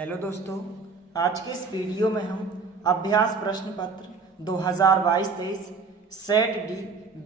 Hello दोस्तों, आज के इस वीडियो में हम अभ्यास प्रश्न पत्र 2022-23 सेट डी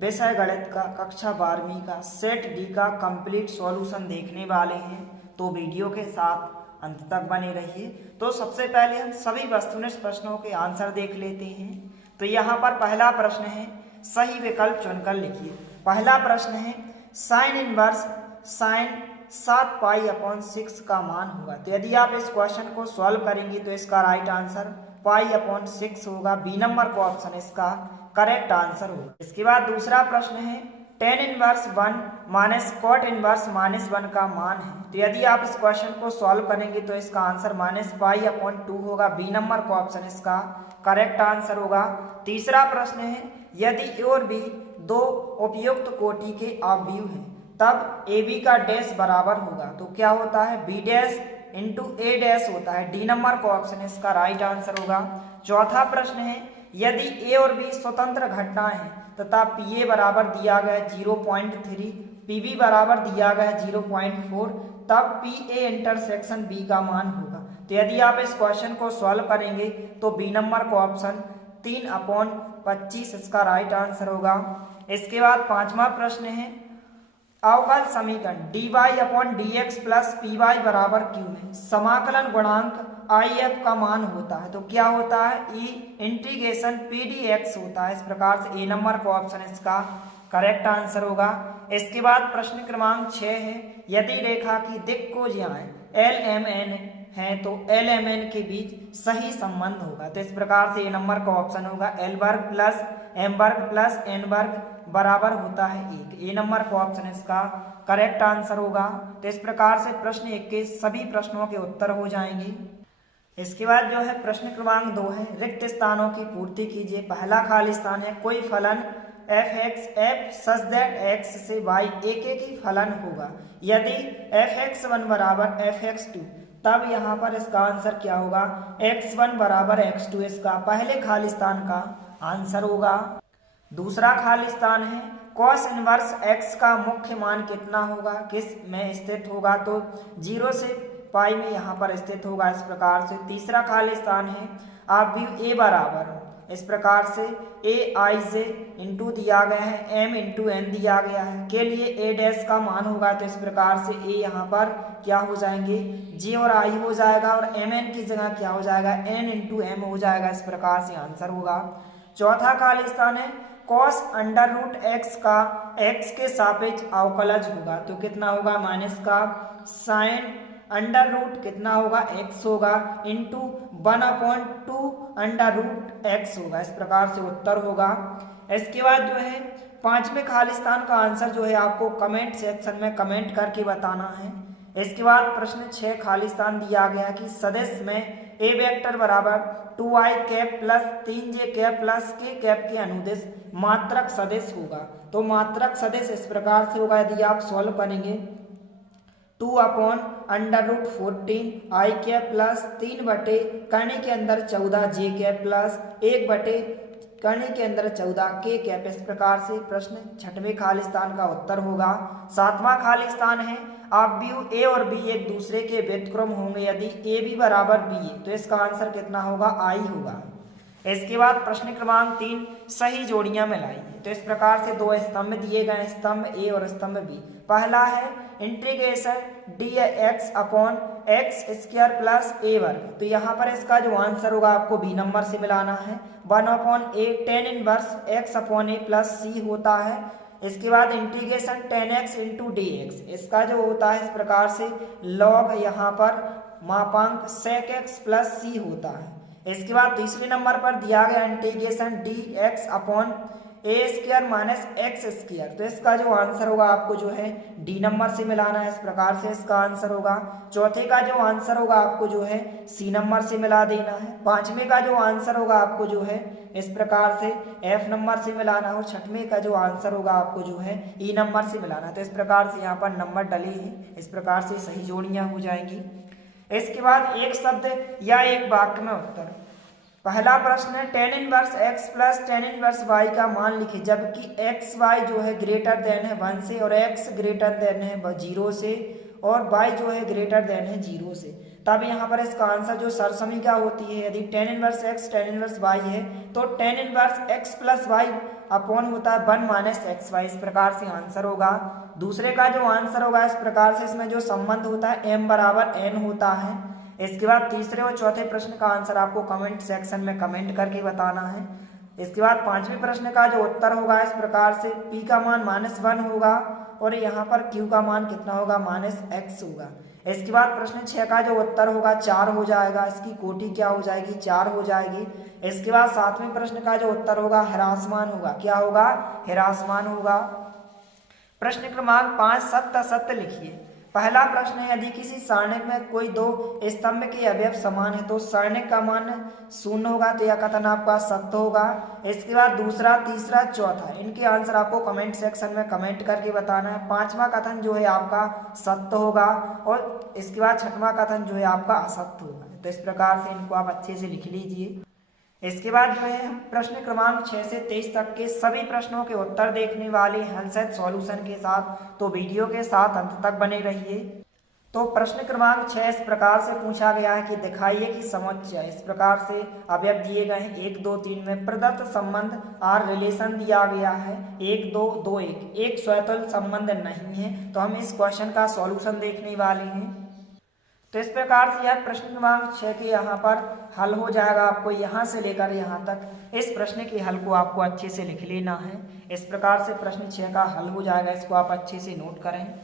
विषय गणित का कक्षा 12वीं का सेट डी का कंप्लीट सॉल्यूशन देखने वाले हैं। तो वीडियो के साथ अंत तक बने रहिए। तो सबसे पहले हम सभी वस्तुनिष्ठ प्रश्नों के आंसर देख लेते हैं। तो यहाँ पर पहला प्रश्न है, सही विकल्प चुनकर लिखिए। पहला प्रश्न है, साइन इनवर्स साइन 7 पाई/6 का मान होगा। तो यदि आप इस क्वेश्चन को सॉल्व करेंगे तो इसका राइट आंसर पाई/6 होगा। बी नंबर का ऑप्शन इसका करेक्ट आंसर होगा। इसके बाद दूसरा प्रश्न है, tan inverse 1 minus cot inverse -1 का मान है। तो यदि आप इस क्वेश्चन को सॉल्व करेंगे तो इसका आंसर -पाई/2 होगा। बी नंबर का ऑप्शन इसका करेक्ट आंसर होगा। तीसरा प्रश्न है, यदि ए और बी दो उपयुक्त कोटि के अवयव हैं तब ए बी का डैश बराबर होगा। तो क्या होता है, बी डैश इंटू ए डैश होता है। डी नंबर का ऑप्शन इसका राइट आंसर होगा। चौथा प्रश्न है, यदि ए और बी स्वतंत्र घटनाएं हैं तथा पी ए बराबर दिया गया 0.3, पी बी बराबर दिया गया 0.4, तब पी ए इंटरसेक्शन बी का मान होगा। तो यदि आप इस क्वेश्चन को सॉल्व करेंगे तो बी नंबर का ऑप्शन 3/25 इसका राइट आंसर होगा। इसके बाद पांचवा प्रश्न है, अवकल समीकरण dy/dx प्लस पी वाई बराबर क्यू में समाकलन गुणांक आई एफ का मान होता है। तो क्या होता है, ई इंटीग्रेशन पी डी एक्स होता है। इस प्रकार से ए नंबर का ऑप्शन इसका करेक्ट आंसर होगा। इसके बाद प्रश्न क्रमांक 6 है, यदि रेखा की दिक्कोजियाएं एल एम एन है तो एल एम एन के बीच सही संबंध होगा। तो इस प्रकार से ए नंबर का ऑप्शन होगा एल वर्ग प्लस एम वर्ग प्लस एन वर्ग बराबर होता है 1। ए नंबर का ऑप्शन इसका करेक्ट आंसर होगा। तो इस प्रकार से प्रश्न 1 के सभी प्रश्नों के उत्तर हो जाएंगे। इसके बाद जो है प्रश्न क्रमांक 2 है, रिक्त स्थानों की पूर्ति कीजिए। पहला खाली स्थान है, कोई फलन f सच दैट x से y एक ही फलन होगा। यदि fx1 बराबर fx2 तब यहाँ पर इसका आंसर क्या होगा, x1 बराबर x2 इसका पहले खाली स्थान का आंसर होगा। दूसरा खाली स्थान है, cos इनवर्स x का मुख्य मान कितना होगा, किस में स्थित होगा। तो 0 से पाई में यहाँ पर स्थित होगा। इस प्रकार से तीसरा खाली स्थान है, आप भी a बराबर इस प्रकार से ए आई जे इंटू दिया गया है m इंटू एन दिया गया है के लिए a डैश का मान होगा। तो इस प्रकार से a यहाँ पर क्या हो जाएंगे, j और i हो जाएगा और mn की जगह क्या हो जाएगा, n इंटू एम हो जाएगा। इस प्रकार से आंसर होगा। चौथा खाली स्थान है, cos √x का x के सापेक्ष अवकलज होगा। तो कितना होगा, माइनस का साइन अंडर रूट कितना होगा, x होगा इंटू 1/2 √x होगा। इस प्रकार से उत्तर होगा। इसके बाद जो है पांचवें खाली स्थान का आंसर जो है आपको कमेंट सेक्शन में कमेंट करके बताना है। इसके बाद प्रश्न 6 खाली स्थान दिया गया कि सदिश में ए वेक्टर बराबर 2i cap plus 3j cap plus k cap के अनुदिश मात्रक सदिश होगा। तो मात्रक सदिश इस प्रकार से होगा, यदि आप सॉल्व करेंगे 2/√14 i कैप प्लस 3 बटे करने के अंदर 14 j कैप प्लस 1 बटे करने के अंदर 14 k कैप। इस प्रकार से प्रश्न 6वें खाली स्थान का उत्तर होगा। 7वां खाली स्थान है, अवयव a और b एक दूसरे के व्युत्क्रम होंगे यदि a b बराबर b तो इसका आंसर कितना होगा, i होगा। इसके बाद प्रश्न क्रमांक 3, सही जोड़ियां मिलाइए। तो इस प्रकार से दो स्तंभ दिए गए, स्तंभ ए और स्तंभ बी। पहला है इंटीग्रेशन dx/x² प्लस a वर्ग। तो यहाँ पर इसका जो आंसर होगा आपको बी नंबर से मिलाना है। 1/a tan inverse x/a plus c होता है। इसके बाद integration tan x into dx, इसका जो होता है इस प्रकार से log यहाँ पर मापांक sec x प्लस c होता है। इसके बाद तीसरे नंबर पर दिया गया इंटीग्रेशन dx/a² माइनस x²। तो इसका जो आंसर होगा आपको जो है डी नंबर से मिलाना है। इस प्रकार से इसका आंसर होगा। चौथे का जो आंसर होगा आपको जो है सी नंबर से मिला देना है। पांचवें का जो आंसर होगा आपको जो है इस प्रकार से एफ नंबर से मिलाना है और छठवें का जो आंसर होगा आपको जो है ई नंबर से मिलाना है। तो इस प्रकार से यहाँ पर नंबर डले हैं, इस प्रकार से सही जोड़ियाँ हो जाएंगी। इसके बाद एक शब्द या एक वाक्य में उत्तर। पहला प्रश्न है, tan inverse x plus tan inverse y का मान लिखिए जबकि एक्स वाई जो है ग्रेटर देन है 1 से और x ग्रेटर देन है 0 से और y जो है ग्रेटर देन है 0 से। तब यहाँ पर इसका आंसर जो सरसमी क्या होती है, यदि tan inverse x tan inverse y है तो tan inverse x plus y upon होता है 1 माइनस एक्स वाई। इस प्रकार से आंसर होगा। दूसरे का जो आंसर होगा इस प्रकार से, इसमें जो संबंध होता है m बराबर n होता है। इसके बाद तीसरे और चौथे प्रश्न का आंसर आपको कमेंट सेक्शन में कमेंट करके बताना है। इसके बाद पांचवें प्रश्न का जो उत्तर होगा इस प्रकार से, p का मान -1 होगा और यहाँ पर q का मान कितना होगा, -x होगा। इसके बाद प्रश्न 6 का जो उत्तर होगा 4 हो जाएगा, इसकी कोटि क्या हो जाएगी, 4 हो जाएगी। इसके बाद सातवें प्रश्न का जो उत्तर होगा ह्रासमान होगा, क्या होगा, ह्रासमान होगा। प्रश्न क्रमांक 5 सत्य असत्य लिखिए। पहला प्रश्न है, यदि किसी सारणिक में कोई दो स्तंभ के अवयव समान है तो सारणिक का मान 0 होगा, तो यह कथन आपका सत्य होगा। इसके बाद दूसरा, तीसरा, चौथा, इनके आंसर आपको कमेंट सेक्शन में कमेंट करके बताना है। पांचवा कथन जो है आपका सत्य होगा और इसके बाद छठवां कथन जो है आपका असत्य होगा। तो इस प्रकार से इनको आप अच्छे से लिख लीजिए। इसके बाद जो है हम प्रश्न क्रमांक 6 से 23 तक के सभी प्रश्नों के उत्तर देखने वाले हैं सहित सॉल्यूशन के साथ, तो वीडियो के साथ अंत तक बने रहिए। तो प्रश्न क्रमांक 6 इस प्रकार से पूछा गया है कि दिखाइए कि समुच्चय, इस प्रकार से अवयव दिए गए हैं 1 2 3 में प्रदत्त संबंध आर रिलेशन दिया गया है 1 2 2 1, एक स्वतंत्र संबंध नहीं है। तो हम इस क्वेश्चन का सॉल्यूशन देखने वाले हैं। तो इस प्रकार से यह प्रश्न क्रमांक 6 के यहाँ पर हल हो जाएगा। आपको यहाँ से लेकर यहाँ तक इस प्रश्न के हल को आपको अच्छे से लिख लेना है। इस प्रकार से प्रश्न 6 का हल हो जाएगा, इसको आप अच्छे से नोट करें।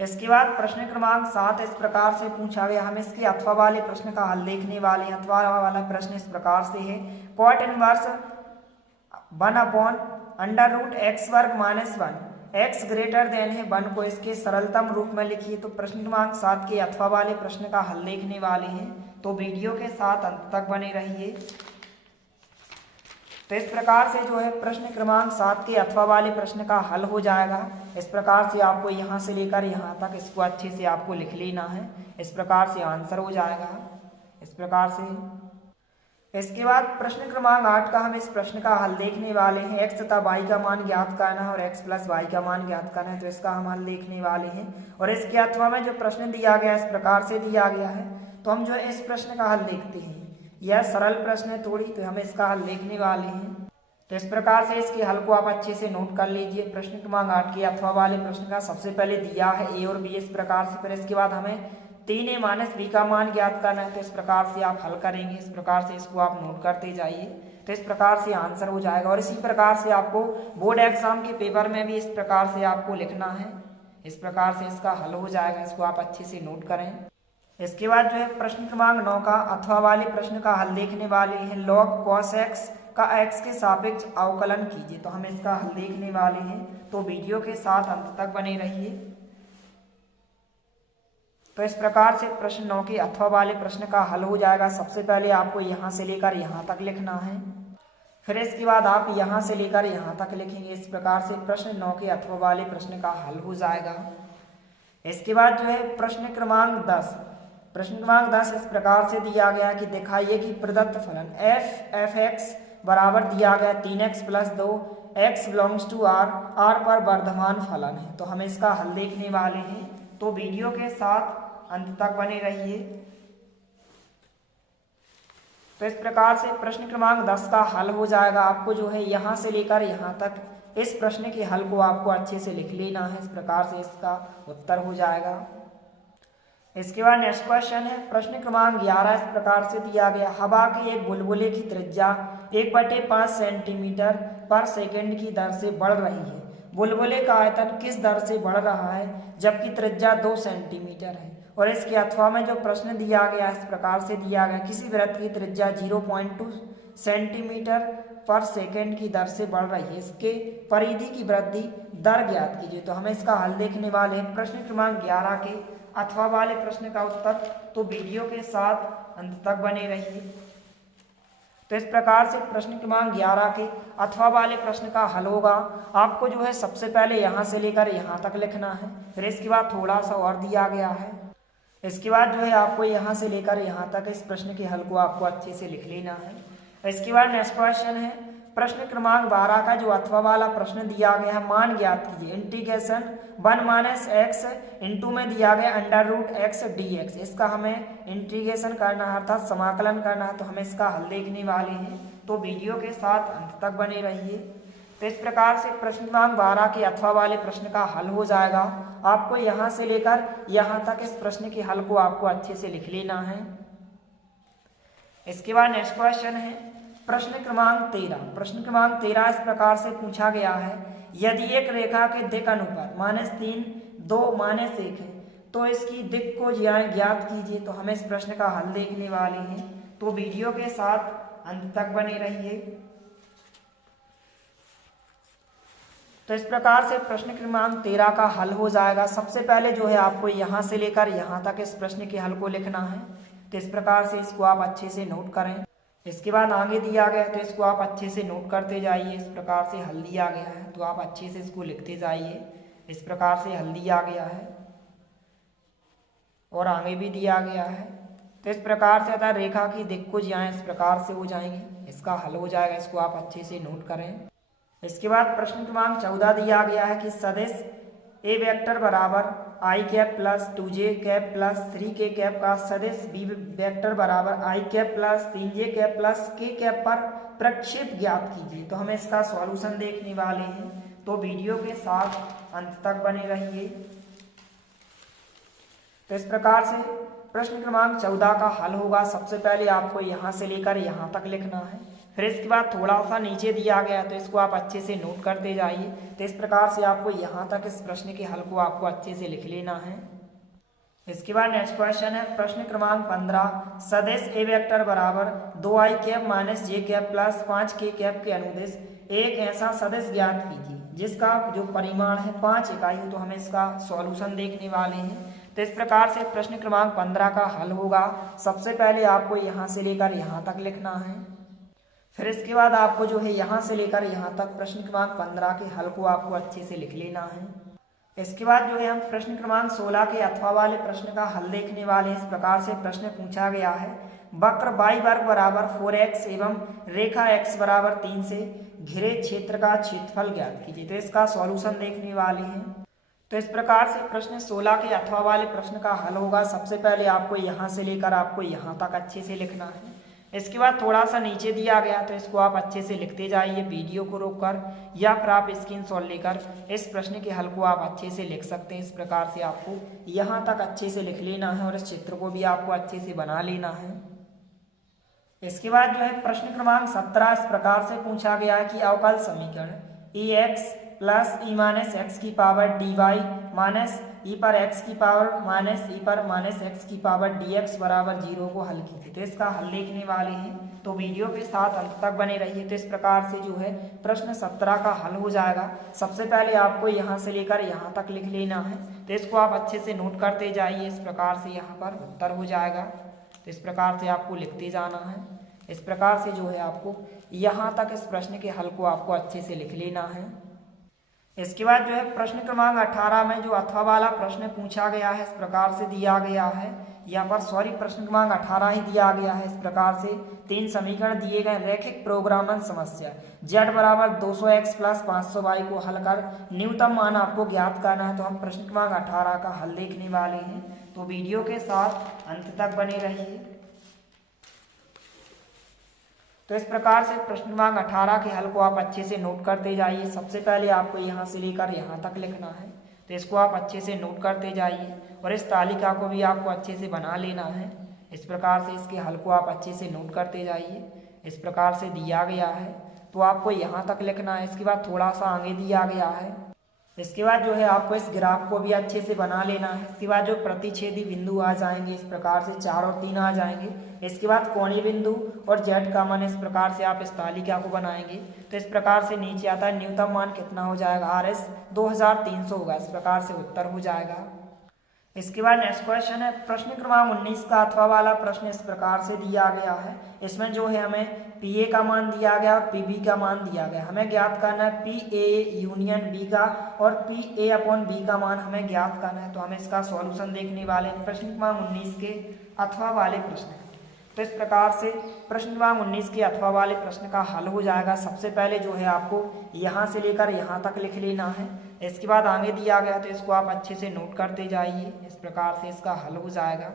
इसके बाद प्रश्न क्रमांक 7 इस प्रकार से पूछा गया, हम इसके अथवा वाले प्रश्न का हल देखने वाले हैं। अथवा वाला प्रश्न इस प्रकार से है, cot inverse 1/√x² - 1 x greater than है 1 को इसके सरलतम रूप में लिखिए। तो प्रश्न क्रमांक 7 के अथवा वाले प्रश्न का हल देखने वाले हैं, तो वीडियो के साथ अंत तक बने रहिए। तो इस प्रकार से जो है प्रश्न क्रमांक 7 के अथवा वाले प्रश्न का हल हो जाएगा। इस प्रकार से आपको यहाँ से लेकर यहाँ तक इसको अच्छे से आपको लिख लेना है। इस प्रकार से आंसर हो जाएगा, इस प्रकार से। इसके बाद प्रश्न क्रमांक 8 का हम इस प्रश्न का हल देखने वाले हैं। x तथा y का मान ज्ञात करना है और x प्लस y का मान ज्ञात करना है, तो इसका हम हल देखने वाले हैं। और इसके अथवा में जो प्रश्न दिया गया इस प्रकार से दिया गया है, तो हम जो है इस प्रश्न का हल देखते हैं। यह सरल प्रश्न है थोड़ी, तो हम इसका हल देखने वाले हैं। तो इस प्रकार से इसके हल को आप अच्छे से नोट कर लीजिए। प्रश्न क्रमांक 8 के अथवा वाले प्रश्न का सबसे पहले दिया है a और b इस प्रकार से, फिर इसके बाद हमें 3a - b का मान ज्ञात करना है। तो इस प्रकार से आप हल करेंगे, इस प्रकार से इसको आप नोट करते जाइए। तो इस प्रकार से आंसर हो जाएगा। और इसी प्रकार से आपको बोर्ड एग्जाम के पेपर में भी इस प्रकार से आपको लिखना है। इस प्रकार से इसका हल हो जाएगा, इसको आप अच्छे से नोट करें। इसके बाद जो है प्रश्न क्रमांक 9 का अथवा वाले प्रश्न का हल देखने वाले हैं। log cos x का x के सापेक्ष अवकलन कीजिए, तो हम इसका हल देखने वाले हैं। तो वीडियो के साथ अंत तक बने रहिए। तो इस प्रकार से प्रश्न 9 के अथवा वाले प्रश्न का हल हो जाएगा। सबसे पहले आपको यहाँ से लेकर यहाँ तक लिखना है, फिर इसके बाद आप यहाँ से लेकर यहाँ तक लिखेंगे। इस प्रकार से प्रश्न 9 के अथवा वाले प्रश्न का हल हो जाएगा। इसके बाद जो है प्रश्न क्रमांक 10, प्रश्न क्रमांक 10 इस प्रकार से दिया गया कि दिखाइए कि प्रदत्त फलन f(x) बराबर दिया गया 3x + 2 x belongs to r, r पर वर्धमान फलन है। तो हम इसका हल देखने वाले हैं, तो वीडियो के साथ अंत तक बने रहिए। तो इस प्रकार से प्रश्न क्रमांक 10 का हल हो जाएगा। आपको जो है यहाँ से लेकर यहाँ तक इस प्रश्न के हल को आपको अच्छे से लिख लेना है। इस प्रकार से इसका उत्तर हो जाएगा। इसके बाद नेक्स्ट क्वेश्चन है प्रश्न क्रमांक 11 इस प्रकार से दिया गया, हवा के एक बुलबुले की त्रिज्या 1/5 सेंटीमीटर पर सेकंड की दर से बढ़ रही है। बुलबुले का आयतन किस दर से बढ़ रहा है जबकि त्रिज्या 2 सेंटीमीटर है। और इसके अथवा में जो प्रश्न दिया गया इस प्रकार से दिया गया, किसी वृत्त की त्रिज्या 0.2 सेंटीमीटर पर सेकंड की दर से बढ़ रही है, इसके परिधि की वृद्धि दर ज्ञात कीजिए। तो हमें इसका हल देखने वाले हैं। प्रश्न क्रमांक 11 के अथवा वाले प्रश्न का उत्तर, तो वीडियो के साथ अंत तक बने रहिए। तो इस प्रकार से प्रश्न क्रमांक 11 के अथवा वाले प्रश्न का हल होगा। आपको जो है सबसे पहले यहाँ से लेकर यहाँ तक लिखना है, फिर इसके बाद थोड़ा सा और दिया गया है। इसके बाद जो है आपको यहाँ से लेकर यहाँ तक इस प्रश्न के हल को आपको अच्छे से लिख लेना है। इसके बाद नेक्स्ट क्वेश्चन है प्रश्न क्रमांक 12 का जो अथवा वाला प्रश्न दिया गया है, मान ज्ञात कीजिए। इंटीग्रेशन 1 - x इंटू में दिया गया √x dx, इसका हमें इंटीग्रेशन करना है अर्थात समाकलन करना है, तो हमें इसका हल देखने वाले हैं। तो वीडियो के साथ अंत तक बने रहिए। तो इस प्रकार से प्रश्न क्रमांक 12 के अथवा वाले प्रश्न का हल हो जाएगा। आपको यहाँ से लेकर यहाँ तक इस प्रश्न के हल को आपको अच्छे से लिख लेना है। इसके बाद नेक्स्ट क्वेश्चन है प्रश्न क्रमांक 13। प्रश्न क्रमांक 13 इस प्रकार से पूछा गया है, यदि एक रेखा के दिक् अनुपात -3, 2, -1 है तो इसकी दिक् को ज्ञात कीजिए। तो हम इस प्रश्न का हल देखने वाले हैं, तो वीडियो के साथ अंत तक बने रहिए। तो इस प्रकार से प्रश्न क्रमांक 13 का हल हो जाएगा। सबसे पहले जो है आपको यहाँ से लेकर यहाँ तक इस प्रश्न के हल को लिखना है। तो इस प्रकार से इसको आप अच्छे से नोट करें। इसके बाद आगे दिया गया तो इसको आप अच्छे से नोट करते जाइए। इस प्रकार से हल दिया गया है तो आप अच्छे से इसको लिखते जाइए। इस प्रकार से हल दिया गया है और आगे भी दिया गया है। तो इस प्रकार से अतः रेखा की दिक् को ज्याएं इस प्रकार से हो जाएंगे, इसका हल हो जाएगा। इसको आप अच्छे से नोट करें। इसके बाद प्रश्न क्रमांक 14 दिया गया है कि सदिश ए वेक्टर बराबर i cap plus 2j cap plus 3k cap का सदिश बी वेक्टर बराबर i cap plus 3j cap plus k cap पर प्रक्षेप ज्ञात कीजिए। तो हमें इसका सॉल्यूशन देखने वाले हैं, तो वीडियो के साथ अंत तक बने रहिए। तो इस प्रकार से प्रश्न क्रमांक 14 का हल होगा। सबसे पहले आपको यहाँ से लेकर यहाँ तक लिखना है, फिर इसके बाद थोड़ा सा नीचे दिया गया तो इसको आप अच्छे से नोट करते जाइए। तो इस प्रकार से आपको यहाँ तक इस प्रश्न के हल को आपको अच्छे से लिख लेना है। इसके बाद नेक्स्ट क्वेश्चन है प्रश्न क्रमांक 15, सदिश ए वेक्टर बराबर 2i cap minus j cap plus 5k cap के अनुदिश एक ऐसा सदिश ज्ञात कीजिए जिसका जो परिमाण है 5 इकाई हो। तो हमें इसका सॉल्यूशन देखने वाले हैं। तो इस प्रकार से प्रश्न क्रमांक 15 का हल होगा। सबसे पहले आपको यहाँ से लेकर यहाँ तक लिखना है, फिर इसके बाद आपको जो है यहाँ से लेकर यहाँ तक प्रश्न क्रमांक 15 के हल को आपको अच्छे से लिख लेना है। इसके बाद जो है हम प्रश्न क्रमांक 16 के अथवा वाले प्रश्न का हल देखने वाले हैं। इस प्रकार से प्रश्न पूछा गया है, वक्र y वर्ग बराबर 4x एवं रेखा x बराबर 3 से घिरे क्षेत्र का क्षेत्रफल ज्ञात कीजिए। तो इसका सॉल्यूशन देखने वाले हैं। तो इस प्रकार से प्रश्न 16 के अथवा वाले प्रश्न का हल होगा। सबसे पहले आपको यहाँ से लेकर आपको यहाँ तक अच्छे से लिखना है। इसके बाद थोड़ा सा नीचे दिया गया तो इसको आप अच्छे से लिखते जाइए वीडियो को रोककर, या फिर आप स्क्रीनशॉट लेकर इस प्रश्न के हल को आप अच्छे से लिख सकते हैं। इस प्रकार से आपको यहाँ तक अच्छे से लिख लेना है और इस चित्र को भी आपको अच्छे से बना लेना है। इसके बाद जो है प्रश्न क्रमांक 17 इस प्रकार से पूछा गया है कि अवकल समीकरण ex plus E minus x की पावर dy माइनस ई पर x की पावर माइनस ई पर माइनस एक्स की पावर dx बराबर 0 को हल कीजिए। तो इसका हल देखने वाले हैं, तो वीडियो के साथ अंत तक बने रहिए। तो इस प्रकार से जो है प्रश्न 17 का हल हो जाएगा। सबसे पहले आपको यहाँ से लेकर यहाँ तक लिख लेना है। तो इसको आप अच्छे से नोट करते जाइए। इस प्रकार से यहाँ पर उत्तर हो जाएगा। तो इस प्रकार से आपको लिखते जाना है। इस प्रकार से जो है आपको यहाँ तक इस प्रश्न के हल को आपको अच्छे से लिख लेना है। इसके बाद जो है प्रश्न क्रमांक 18 में जो अथवा वाला प्रश्न पूछा गया है इस प्रकार से दिया गया है। यहाँ पर प्रश्न क्रमांक 18 ही दिया गया है। इस प्रकार से 3 समीकरण दिए गए रैखिक प्रोग्रामन समस्या z बराबर 200x प्लस 500y को हल कर न्यूनतम मान आपको ज्ञात करना है। तो हम प्रश्न क्रमांक 18 का हल देखने वाले हैं, तो वीडियो के साथ अंत तक बने रहिए। तो इस प्रकार से प्रश्न क्रमांक 18 के हल को आप अच्छे से नोट करते जाइए। सबसे पहले आपको यहाँ से लेकर यहाँ तक लिखना है। तो इसको आप अच्छे से नोट करते जाइए और इस तालिका को भी आपको अच्छे से बना लेना है। इस प्रकार से इसके हल को आप अच्छे से नोट करते जाइए। इस प्रकार से दिया गया है तो आपको यहाँ तक लिखना है। इसके बाद थोड़ा सा आगे दिया गया है। इसके बाद जो है आपको इस ग्राफ को भी अच्छे से बना लेना है। इसके बाद जो प्रतिच्छेदी बिंदु आ जाएंगे इस प्रकार से 4 और 3 आ जाएंगे। इसके बाद कोणीय बिंदु और z का मान इस प्रकार से आप इस तालिका को बनाएंगे। तो इस प्रकार से नीचे आता है न्यूनतम मान कितना हो जाएगा, RS 2300 होगा। इस प्रकार से उत्तर हो जाएगा। इसके बाद नेक्स्ट क्वेश्चन है प्रश्न क्रमांक 19 का अथवा वाला प्रश्न इस प्रकार से दिया गया है। इसमें जो है हमें PA का मान दिया गया और PB का मान दिया गया। हमें ज्ञात करना है PA यूनियन B का और PA अपॉन B का मान हमें ज्ञात करना है। तो हमें इसका सॉल्यूशन देखने वाले हैं प्रश्न क्रमांक 19 के अथवा वाले प्रश्न। तो इस प्रकार से प्रश्न क्रमांक 19 के अथवा वाले प्रश्न का हल हो जाएगा। सबसे पहले जो है आपको यहाँ से लेकर यहाँ तक लिख लेना है। इसके बाद आगे दिया गया तो इसको आप अच्छे से नोट करते जाइए। इस प्रकार से इसका हल हो जाएगा।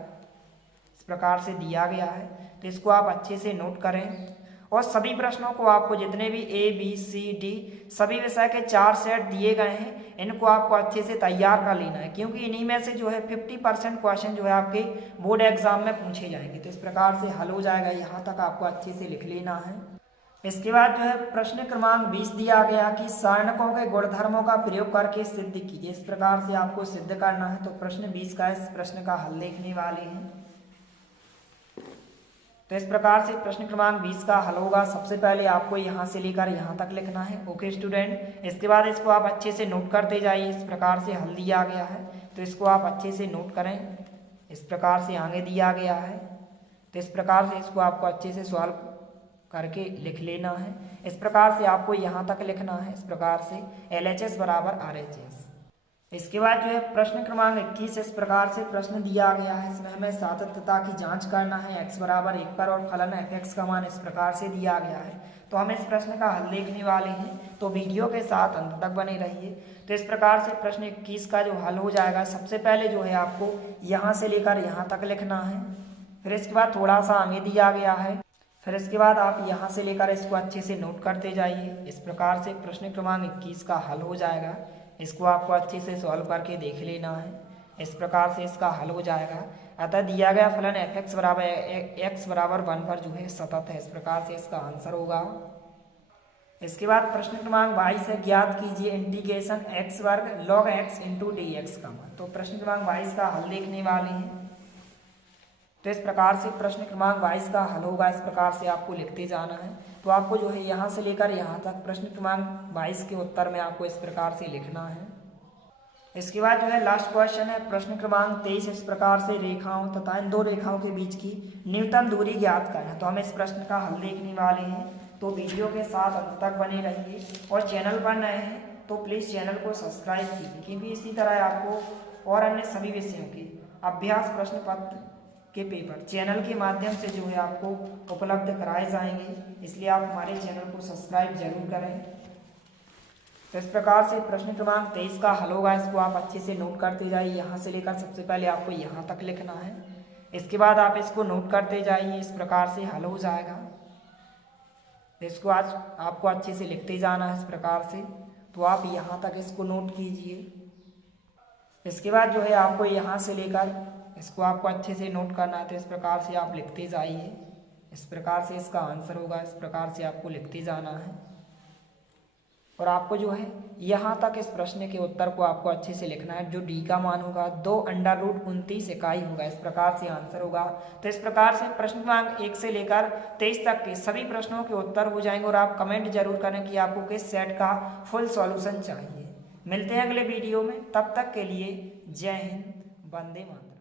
इस प्रकार से दिया गया है तो इसको आप अच्छे से नोट करें और सभी प्रश्नों को आपको जितने भी A, B, C, D सभी विषय के 4 सेट दिए गए हैं, इनको आपको अच्छे से तैयार कर लेना है, क्योंकि इन्हीं में से जो है 50% क्वेश्चन जो है आपके बोर्ड एग्जाम में पूछे जाएंगे। तो इस प्रकार से हल हो जाएगा। यहाँ तक आपको अच्छे से लिख लेना है। इसके बाद जो है प्रश्न क्रमांक 20 दिया गया कि सारणकों के गुणधर्मों का प्रयोग करके सिद्ध कीजिए। इस प्रकार से आपको सिद्ध करना है। तो प्रश्न 20 का इस प्रश्न का हल देखने वाले हैं। तो इस प्रकार से प्रश्न क्रमांक 20 का हल होगा। सबसे पहले आपको यहाँ से लेकर यहाँ तक लिखना है। ओके स्टूडेंट, इसके बाद इसको आप अच्छे से नोट करते जाइए। इस प्रकार से हल दिया गया है तो इसको आप अच्छे से नोट करें। इस प्रकार से आगे दिया गया है तो इस प्रकार से इसको आपको अच्छे से सॉल्व करके लिख लेना है। इस प्रकार से आपको यहाँ तक लिखना है। इस प्रकार से LHS बराबर RHS। इसके बाद जो है प्रश्न क्रमांक 21 इस प्रकार से प्रश्न दिया गया है। इसमें हमें सातत्यता की जांच करना है x बराबर 1 पर और फलन fx का मान इस प्रकार से दिया गया है। तो हम इस प्रश्न का हल देखने वाले हैं, तो वीडियो के साथ अंत तक बने रहिए। तो इस प्रकार से प्रश्न 21 का जो हल हो जाएगा, सबसे पहले जो है आपको यहाँ से लेकर यहाँ तक लिखना है। फिर इसके बाद थोड़ा सा आगे दिया गया है। फिर इसके बाद आप यहाँ से लेकर इसको अच्छे से नोट करते जाइए। इस प्रकार से प्रश्न क्रमांक 21 का हल हो जाएगा। इसको आपको अच्छे से सॉल्व करके देख लेना है। इस प्रकार से इसका हल हो जाएगा। अतः दिया गया फलन x बराबर 1 पर जो है सतत है। इस प्रकार से इसका आंसर होगा। इसके बाद प्रश्न क्रमांक 22 है, ज्ञात कीजिए इंटीग्रेशन x वर्ग log x इंटू dx का मान। तो प्रश्न क्रमांक 22 का हल देखने वाले हैं। तो इस प्रकार से प्रश्न क्रमांक 22 का हल होगा। इस प्रकार से आपको लिखते जाना है। तो आपको जो है यहाँ से लेकर यहाँ तक प्रश्न क्रमांक 22 के उत्तर में आपको इस प्रकार से लिखना है। इसके बाद जो है लास्ट क्वेश्चन है प्रश्न क्रमांक 23। इस प्रकार से रेखाओं तथा इन दो रेखाओं के बीच की न्यूनतम दूरी ज्ञात करें। तो हम इस प्रश्न का हल देखने वाले हैं। तो वीडियो के साथ अंत तक बने रहिए और चैनल पर नए हैं तो प्लीज़ चैनल को सब्सक्राइब कीजिए, क्योंकि इसी तरह आपको और अन्य सभी विषयों के अभ्यास प्रश्न पत्र के पेपर चैनल के माध्यम से जो है आपको उपलब्ध कराए जाएंगे। इसलिए आप हमारे चैनल को सब्सक्राइब जरूर करें। तो इस प्रकार से प्रश्न क्रमांक 23 का हल होगा। इसको आप अच्छे से नोट करते जाइए। यहाँ से लेकर सबसे पहले आपको यहाँ तक लिखना है। इसके बाद आप इसको नोट करते जाइए। इस प्रकार से हल हो जाएगा। इसको आज आपको अच्छे से लिखते जाना है। इस प्रकार से तो आप यहाँ तक इसको नोट कीजिए। इसके बाद जो है आपको यहाँ से लेकर इसको आपको अच्छे से नोट करना है। तो इस प्रकार से आप लिखते जाइए। इस प्रकार से इसका आंसर होगा। इस प्रकार से आपको लिखते जाना है और आपको जो है यहाँ तक इस प्रश्न के उत्तर को आपको अच्छे से लिखना है। जो डी का मान होगा 2√29 इकाई होगा। इस प्रकार से आंसर होगा। तो इस प्रकार से प्रश्न क्रमांक 1 से लेकर 23 तक के सभी प्रश्नों के उत्तर हो जाएंगे और आप कमेंट जरूर करें कि आपको किस सेट का फुल सॉल्यूशन चाहिए। मिलते हैं अगले वीडियो में, तब तक के लिए जय हिंद, वंदे मातरम।